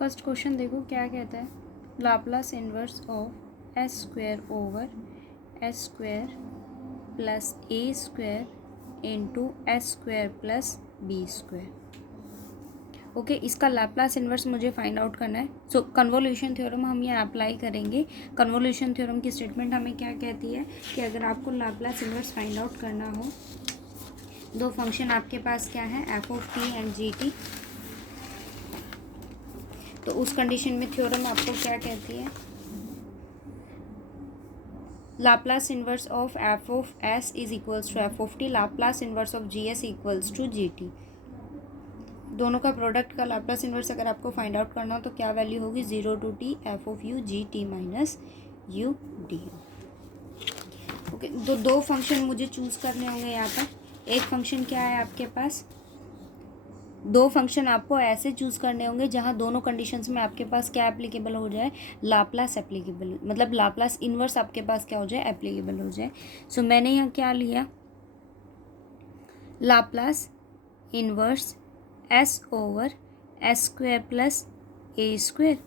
First question देखो क्या कहता है, Laplace inverse of s square over S square plus A square into s square plus B square. Okay, इसका Laplace inverse मुझे find out करना है। सो कन्वोल्यूशन थ्योरम हम ये अप्लाई करेंगे। कन्वोल्यूशन थ्योरम की स्टेटमेंट हमें क्या कहती है कि अगर आपको लाप्लास इन्वर्स फाइंड आउट करना हो, दो फंक्शन आपके पास क्या है, f of t and g t, तो उस कंडीशन में थ्योरम आपको क्या कहती है, Laplace inverse of f of s is equals to F of T, Laplace inverse of g s equals to ji t. दोनों का प्रोडक्ट का लाप्लास इन्वर्स अगर आपको फाइंड आउट करना हो तो क्या वैल्यू होगी, 0 to T F of u g T minus you d. Okay, तो दो फंक्शन मुझे चूज करने होंगे यहाँ पर। एक फंक्शन क्या है आपके पास, दो फंक्शन आपको ऐसे चूज करने होंगे जहाँ दोनों कंडीशंस में आपके पास क्या एप्लीकेबल हो जाए, लाप्लास एप्लीकेबल, मतलब लाप्लास इन्वर्स आपके पास क्या हो जाए, एप्लीकेबल हो जाए। सो मैंने यहाँ क्या लिया, Laplace inverse S over S square plus ए square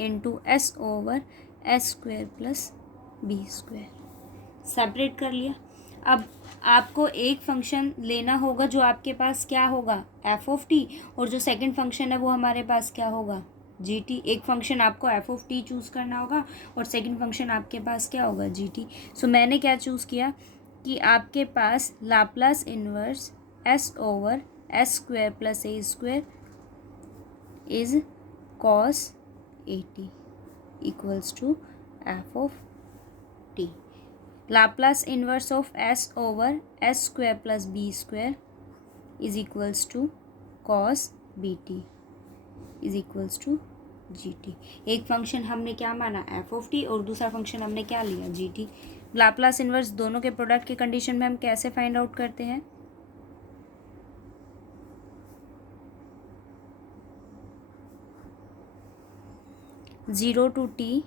into S over S square plus B square. Separate कर लिया। अब आपको एक फंक्शन लेना होगा जो आपके पास क्या होगा, एफ ऑफ टी, और जो सेकंड फंक्शन है वो हमारे पास क्या होगा, जी टी। एक फंक्शन आपको एफ ऑफ टी चूज़ करना होगा और सेकंड फंक्शन आपके पास क्या होगा, जी टी। सो मैंने क्या चूज़ किया कि आपके पास Laplace inverse S over S square plus A square is cos A T equals to F of T. Laplace inverse of S over S square plus B square is equals to cos B T is equals to ji T. एक function हमने क्या माना, F of T, और दूसरा function हमने क्या लिया, G T. Laplace inverse दोनों के प्रोडक्ट के कंडीशन में हम कैसे फाइंड आउट करते हैं, zero to T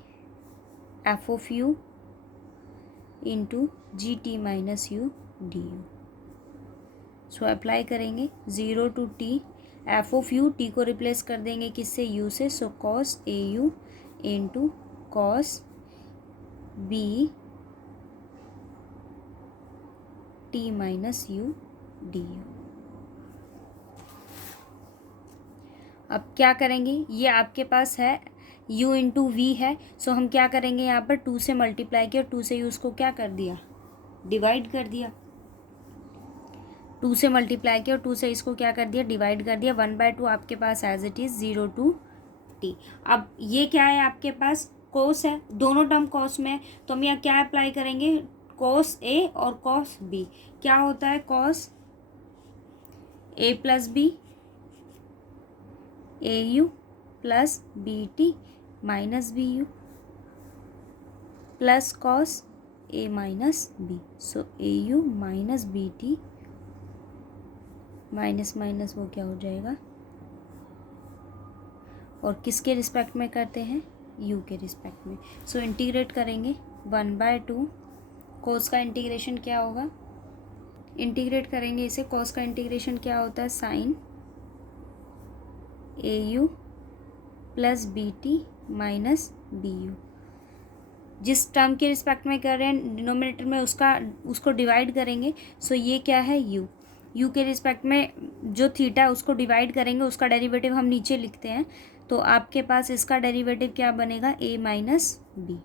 F of U into G T minus you D U. So apply करेंगे, zero to T F of U, T को रिप्लेस कर देंगे किससे, यू से। So cos A U into cos B T minus you D U. अब क्या करेंगे, ये आपके पास है u इंटू वी है। सो हम क्या करेंगे, यहाँ पर 2 से मल्टीप्लाई किया और 2 से यूज़ को क्या कर दिया, डिवाइड कर दिया। 2 से मल्टीप्लाई किया और 2 से इसको क्या कर दिया, डिवाइड कर दिया। 1/2 आपके पास as it is, 0 to T. अब ये क्या है आपके पास, कोस है, दोनों टर्म कोस में है, तो हम यहाँ क्या अप्लाई करेंगे, कोस ए और कोस बी। क्या होता है, cos A plus B A you plus B T minus B U plus cos A minus B. So A U minus B T minus minus वो क्या हो जाएगा, और किसके रिस्पेक्ट में करते हैं, u के रिस्पेक्ट में। सो इंटीग्रेट करेंगे, 1/2 कोस का इंटीग्रेशन क्या होगा, इंटीग्रेट करेंगे इसे, कोस का इंटीग्रेशन क्या होता है, sine A you plus B T minus B u. जिस टर्म के रिस्पेक्ट में कर रहे हैं डिनोमिनेटर में उसको डिवाइड करेंगे। सो ये क्या है, यू के रिस्पेक्ट में जो थीटा है उसको डिवाइड करेंगे, उसका डेरिवेटिव हम नीचे लिखते हैं। तो आपके पास इसका डेरिवेटिव क्या बनेगा, A minus B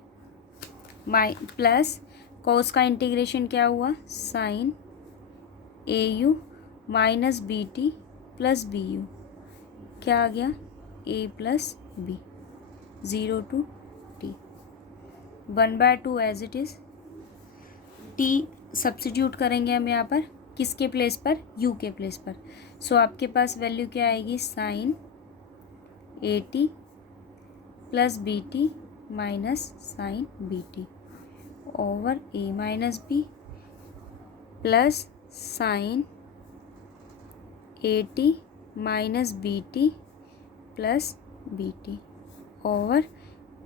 plus cos का इंटीग्रेशन क्या हुआ, साइन ए U minus B T plus B U, क्या आ गया, A plus B, 0 to T, 1/2 as it is. T substitute करेंगे हम यहाँ पर, किसके प्लेस पर, यू के प्लेस पर। सो आपके पास वैल्यू क्या आएगी, sine A T plus B T minus sine B T over A minus B plus sine A T minus B T plus B T over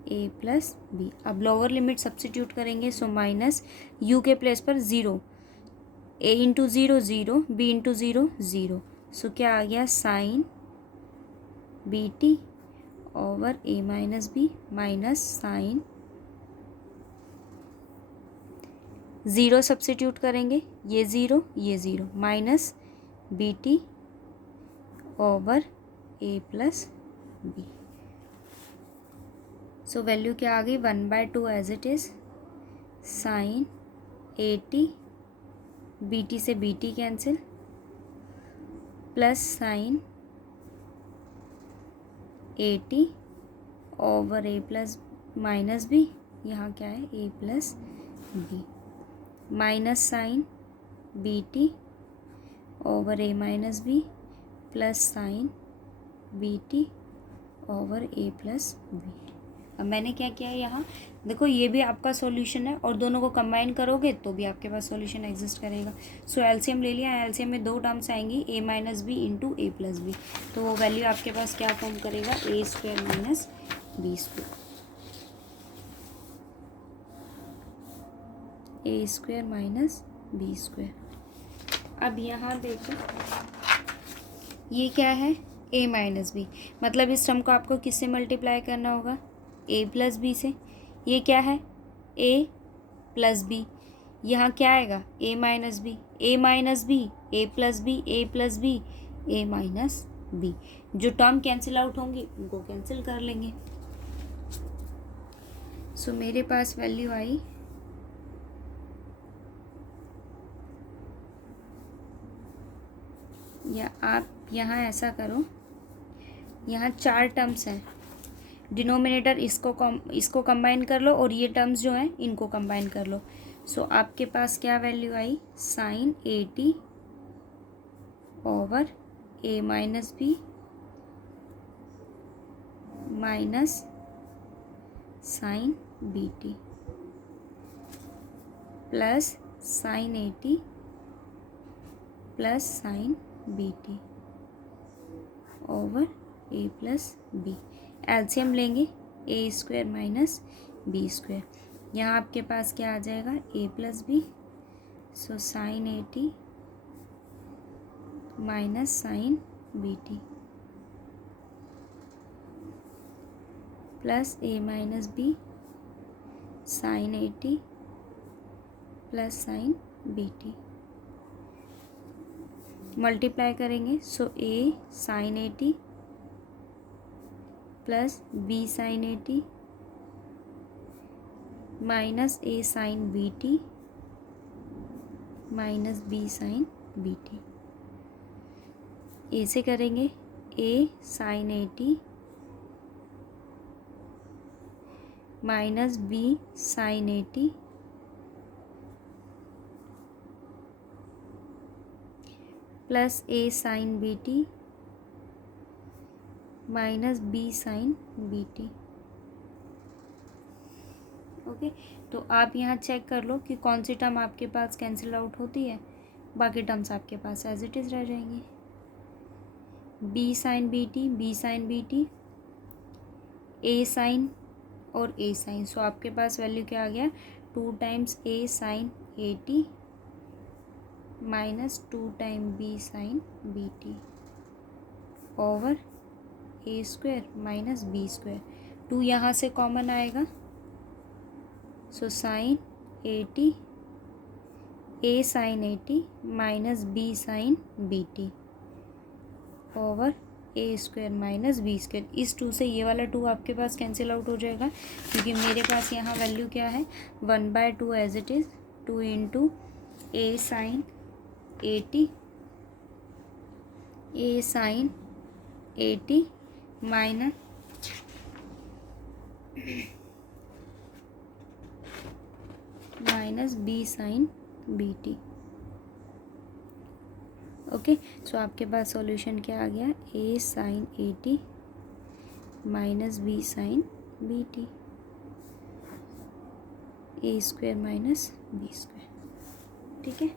A plus B. अब lower limit substitute करेंगे। So minus U के place पर 0, A into 0 0, B into 0 0। So क्या आ गया, sine B T over A minus B minus sine, zero substitute करेंगे, ये zero minus B T over A plus B. So value क्या आ गई, 1/2 as it is sine A T, B T से B T cancel, plus sine A T over A plus minus B, यहाँ क्या है A plus B, minus sine B T over A minus B plus sine B T over A plus B. अब मैंने क्या किया है यहाँ, देखो ये भी आपका सॉल्यूशन है और दोनों को कंबाइन करोगे तो भी आपके पास सॉल्यूशन एग्जिस्ट करेगा। सो एलसीएम ले लिया, एलसीएम में दो टर्म्स आएंगी ए माइनस बी इंटू ए प्लस बी, तो वो वैल्यू आपके पास क्या फॉर्म करेगा, ए स्क्वायर माइनस बी स्क्वायर, ए स्क्वायर माइनस बी स्क्वायर। अब यहाँ देखो ये क्या है, ए माइनस बी, मतलब इस टर्म को आपको किससे मल्टीप्लाई करना होगा, ए प्लस बी से। ये क्या है, ए प्लस बी, यहाँ क्या आएगा ए माइनस बी, ए माइनस बी, ए प्लस बी, ए प्लस बी, ए माइनस बी। जो टर्म कैंसिल आउट होंगी उनको कैंसिल कर लेंगे। सो मेरे पास वैल्यू आई या आप यहाँ ऐसा करो, यहाँ चार टर्म्स हैं, डिनोमिनेटर इसको कंबाइन कर लो और ये टर्म्स जो हैं इनको कंबाइन कर लो। सो आपके पास क्या वैल्यू आई, sine A T over A minus B minus sine B T plus sine A T plus sine B T over A plus B. LCM लेंगे, A square minus B square, यहाँ आपके पास क्या आ जाएगा A plus B, so sine A T minus sine B T plus A minus B sine A T plus sine B T, multiply करेंगे, so A sine A T plus B sine A T minus A sine B T minus B sine B T. A से करेंगे, A sine A T minus B sine A T plus A sine B T minus B sine B T. Okay, तो आप यहाँ check कर लो कि कौन सी term आपके पास cancel out होती है, बाकी टर्म्स आपके पास एज इट इज़ रह जाएंगी। B sine B T, B sine B T, ए साइन और ए साइन, सो आपके पास वैल्यू क्या आ गया, 2 times a sine A T minus 2 time b sine B T over a square minus B square. 2 यहाँ से common आएगा, so sine A T, A sine A T minus B sine B T over a square minus B square. इस 2 से ये वाला 2 आपके पास cancel out हो जाएगा, क्योंकि मेरे पास यहाँ वैल्यू क्या है, 1/2 as it is, 2 into A sine A T, A sine A T minus B sine B T. Okay, so आपके पास सॉल्यूशन क्या आ गया, A sine A T minus B sine B T, A square minus B square. ठीक है,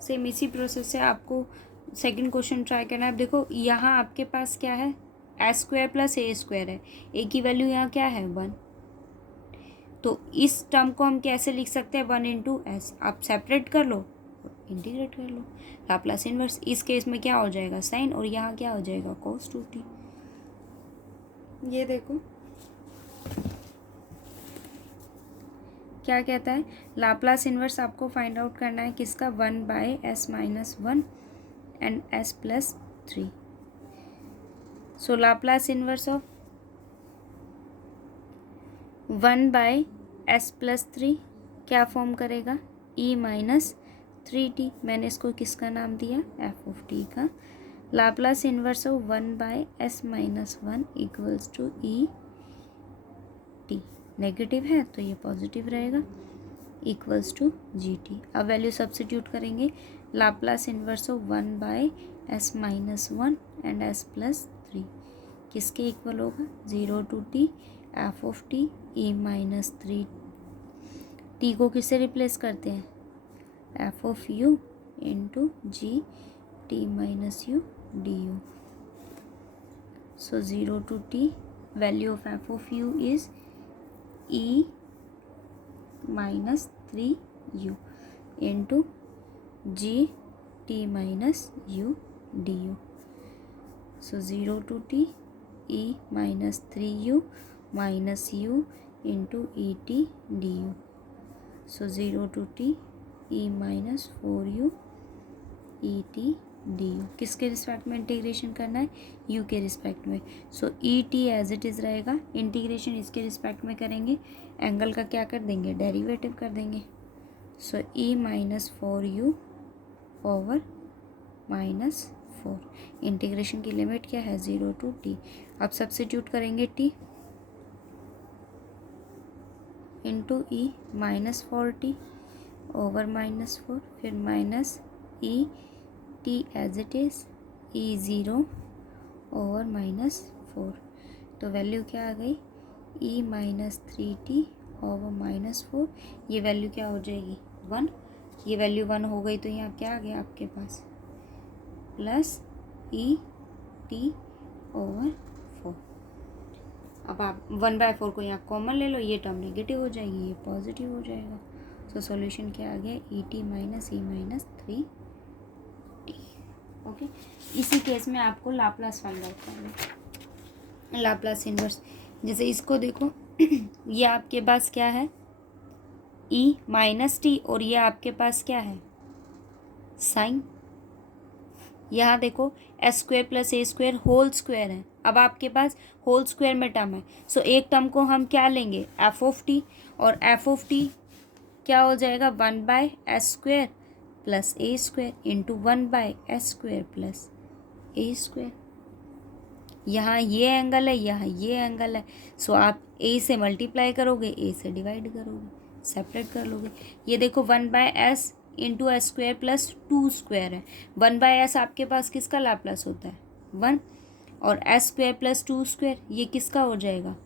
same इसी process से आपको सेकंड क्वेश्चन ट्राई करना है। अब देखो यहाँ आपके पास क्या है, एस स्क्वायर प्लस ए स्क्वायर है, ए की वैल्यू यहाँ क्या है 1, तो इस टर्म को हम कैसे लिख सकते हैं, 1 इंटू एस, आप सेपरेट कर लो इंटीग्रेट कर लो। लाप्लास इन्वर्स इस केस में क्या हो जाएगा, साइन, और यहाँ क्या हो जाएगा, cos 2t। ये देखो क्या कहता है, लाप्लास इन्वर्स आपको फाइंड आउट करना है किसका, 1/s-1 and s+3। So Laplace inverse of 1/s+3 क्या फॉर्म करेगा, e-3t। मैंने इसको किसका नाम दिया, f(t) का। Laplace inverse of 1/s-1 equals to e(t). Negative है तो ये पॉजिटिव रहेगा, इक्वल्स टू gt। अब वैल्यू सब्स्टिट्यूट करेंगे, Laplace inverse of 1/s-1 and s+3 किसके इक्वल होगा, 0 to t f(t) e-3। t को किससे रिप्लेस करते हैं, f(u) into g t-u du। So 0 to t value of f(u) is e-3u into g t-u du। So 0 to t e-3u minus u into et du। So 0 to t e-4u et du। किसके respect में integration करना है, u के respect में। सो et as it is रहेगा, integration इसके respect में करेंगे, एंगल का क्या कर देंगे, डेरिवेटिव कर देंगे। So e-4u over -4। इंटीग्रेशन की लिमिट क्या है, 0 to t। अब सब्स्टिट्यूट करेंगे t इंटू e-4t ओवर -4, फिर minus e t as it is e0 over -4। तो वैल्यू क्या आ गई, e-3t ओवर -4। ये वैल्यू क्या हो जाएगी, 1। ये वैल्यू 1 हो गई तो यहाँ क्या आ गया आपके पास, प्लस e-t ओवर 4। अब आप 1/4 को यहाँ कॉमन ले लो, ये टर्म नेगेटिव हो जाएगी, ये पॉजिटिव हो जाएगा। सो सॉल्यूशन क्या आ गया, et माइनस e-3t। ओके, इसी केस में आपको लाप्लास फाइंड आउट करना है, लाप्लास इन्वर्स। जैसे इसको देखो ये आपके पास क्या है, e-t, और ये आपके पास क्या है, साइन। यहाँ देखो s² + a² होल स्क्वायर है। अब आपके पास होल स्क्वायर में टर्म है, सो एक टर्म को हम क्या लेंगे, f(t), और f(t) क्या हो जाएगा, 1/s² + a² into 1/s² + a²। यहाँ ये एंगल है, यहाँ ये एंगल है, सो आप a से मल्टीप्लाई करोगे, a से डिवाइड करोगे, सेपरेट कर लोगे। ये देखो 1/s इंटू s² + 2² है। 1/s आपके पास किसका लाप्लास होता है, 1, और s² + 2² ये किसका हो जाएगा,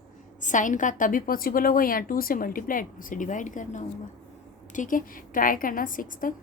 साइन का। तभी पॉसिबल होगा, यहाँ 2 से मल्टीप्लाई 2 से डिवाइड करना होगा। ठीक है, ट्राई करना 6 तक।